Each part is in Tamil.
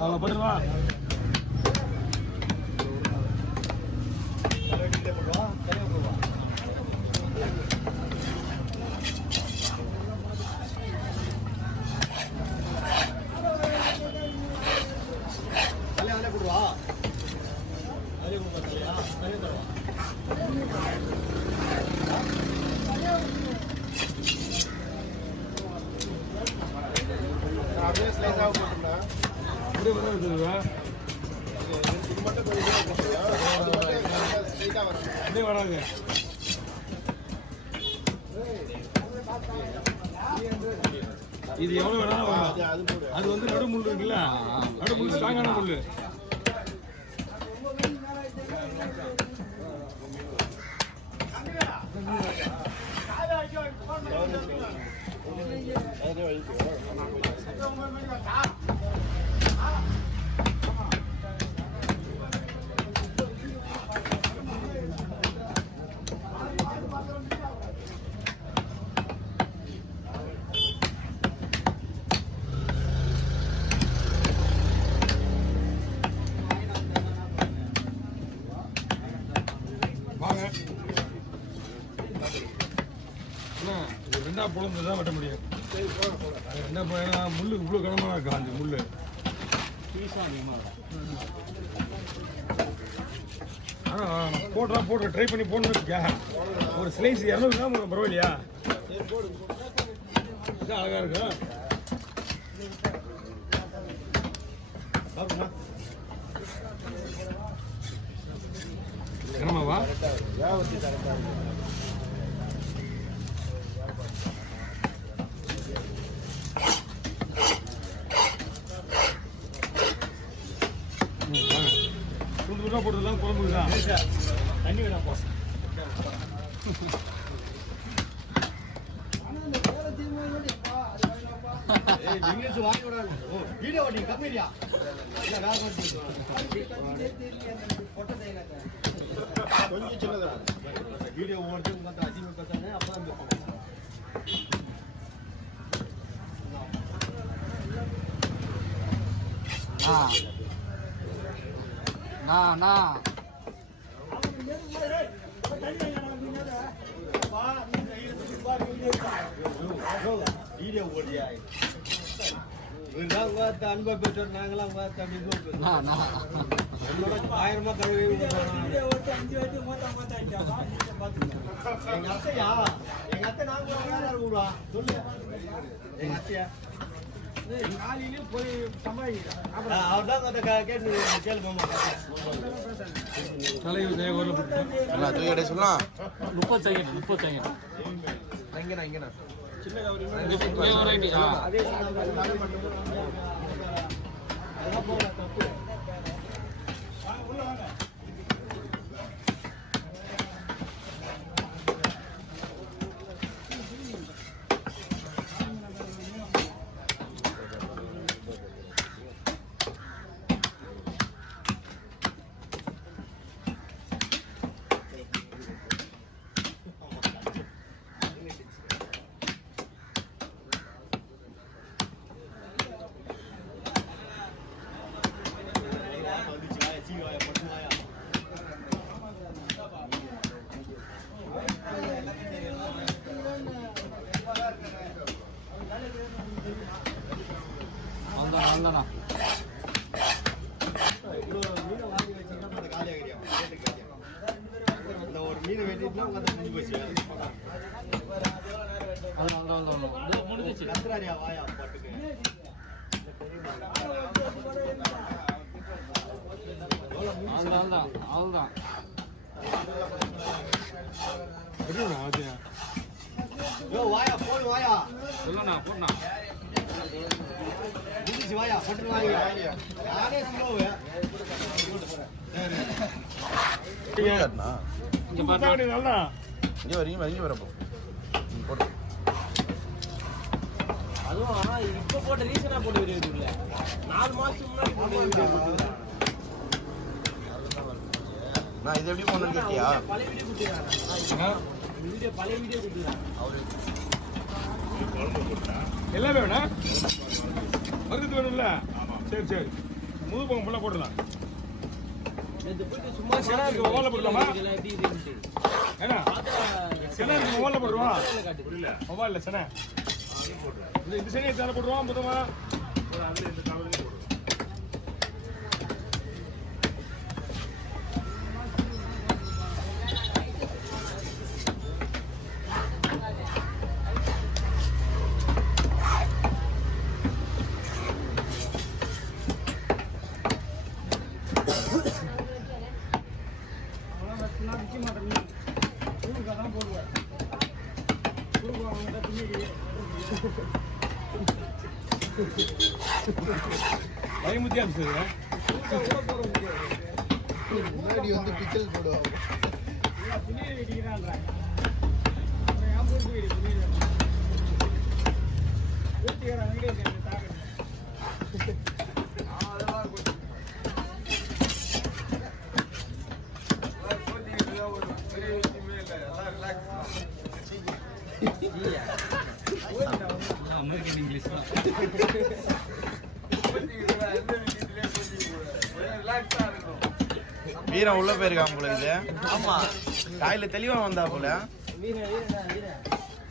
அவ்வளோ போட்டுருவா. வராங்க இது எவ்வளவு வேணாலும் வரும். அது வந்து நடுமுள் இருக்குல்ல, நடுமுள் ஸ்ட்ராங்கான முள். ரெண்டா பொழுது தான் வெட்ட முடியும். ரெண்டா போனா முள்ளு இவ்வளோ கனமாக இருக்கா அந்த முள்ளு. ஆனால் போடுற ட்ரை பண்ணி போடணும்னு வச்சுக்கா. ஒரு ஸ்லைஸ் 200 கிராம் பரவாயில்லையா? இது அழகா இருக்கா? என்னமாவா துண்டு போட்டுலாம் குழம்புக்கு தான் தண்ணி வேணா போ. கொஞ்சம் சின்னதா வீடியோ ஓடுறது பார்த்தா அதிகமாக பார்த்தாங்க. அப்பதான் வீடியோ ஓடியா அன்பை பெற்றோர் நாங்களாம் என்னோட 1000 ரூபாய் கழுவி எங்க அத்தையா எங்க அத்தை நாங்க விடுவா சொல்லு. எங்க அத்தையா காலையிலேயும் போய் சமாளிக்கிறேன். அவர் தான் கேட்டு கேளுமா சொல்லலாம். 30 இங்கண்ணா சின்ன அதே வந்தானா ஒரு மீன் வெட்டிட்டுனா முடிஞ்சு போச்சு. முடிஞ்சிச்சு வாயா பாட்டுக்கு அவ்வளோதான் வாயா போடு வாயா சொல்லண்ணா போடணா முடிஞ்சிச்சு வாயா பட்டு வாங்கி நானே ஸ்லோவு இங்கே வரப்போ போட்டு அதுவும் இப்போ போட்ட ரீசனாக போட்ட வீடியோ இருக்குல்ல 4 மாதத்துக்கு முன்னாடி போட்ட வீடியோ போட்டுருக்கேன் நான். இது எப்படி போனேன்னு கேட்டியா? பழைய வீடியோ கொடுத்துருக்காங்க. வீடியோ பழைய வீடியோ கொடுத்துருக்காங்க. அவரு எல்லாமே வேணா மருந்து வேணும்ல. சரி முழு பங்கு ஃபுல்லாக போட்டுடலாம். சும்மா சில இருக்கு ஓலை போடலாமா? எப்படி இருக்குன்ட்டு ஏன்னா சில இருக்கு ஓலை போட்டுருவான். காட்டு புரியல ஒவ்வா இல்லை சனை இந்த சனியை தலை போட்டுருவான் புத்தமா அதில் இந்த கவலையும் போடுவோம். பயமுத்தியா இருந்துச்சு. முன்னாடி வந்து பிச்சல் போடுவாங்க. அமெரிக்கன் இங்கிலீஷ் தான். வீரன் உள்ள போயிருக்கான் போல இது. ஆமா காயில தெளிவா வந்தா போல.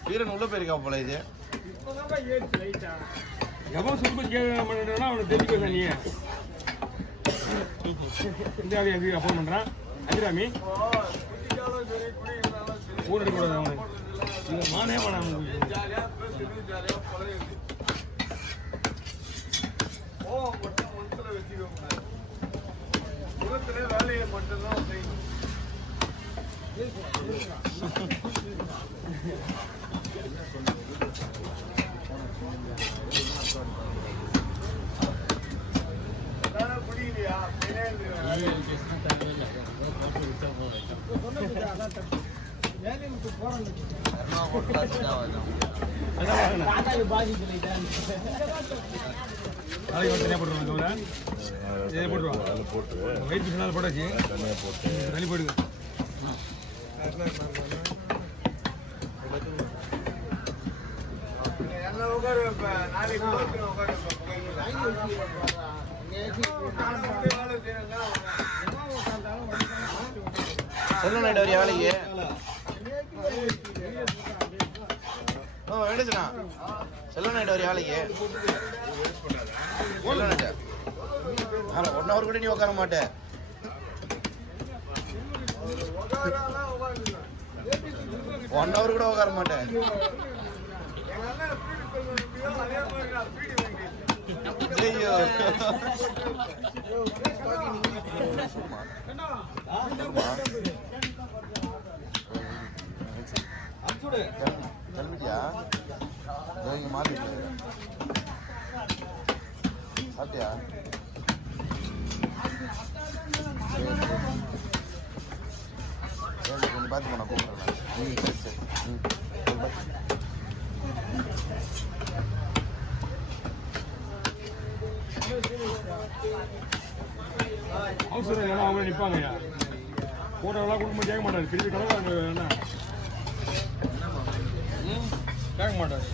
வீரன் உள்ள போயிருக்கான் போல இது. எவன் சுருப்பு கேட்கணும்னா அவனுக்கு தெரிஞ்சுக்கோ நீ. இந்த ஆள் அப்போன் பண்றான் அஜிராமி ஊர் எடுக்கக்கூடாது அவனுக்கு. இவன் மானே மானான். வேலையை மட்டும்தான் செய்யணும். குடியிலையா நாளைக்கு வந்து தனியாக போட்டுருவாங்க. இதை போட்டுருவாங்க. வெயிட் பிடிச்சனால போட்டாச்சு. தனி போயிடுங்க. செல்வ நைட் ஒரு வேலைக்கு எடுச்சுனா செல்வ நைட் ஒரு வேலைக்கு செல்வ நைட்டு 1 hour கூட நீ உட்கார மாட்டேன். ஒன் ஹவர் கூட உட்கார மாட்டேன். ஐயோ கிளம்பிட்டியா? இங்க மாத்திட்டு சாப்பிட்டியா? கொஞ்சம் பார்த்து போனா கூப்பிடுறேன். சரி சரி. அவசரம் இல்லைன்னா அவங்க நிற்பாங்கய்யா. போட்டோவெல்லாம் கொடுக்கும்போது கேட்க மாட்டாரு. திருப்பி கடை என்ன கேட்க மாட்டாரு.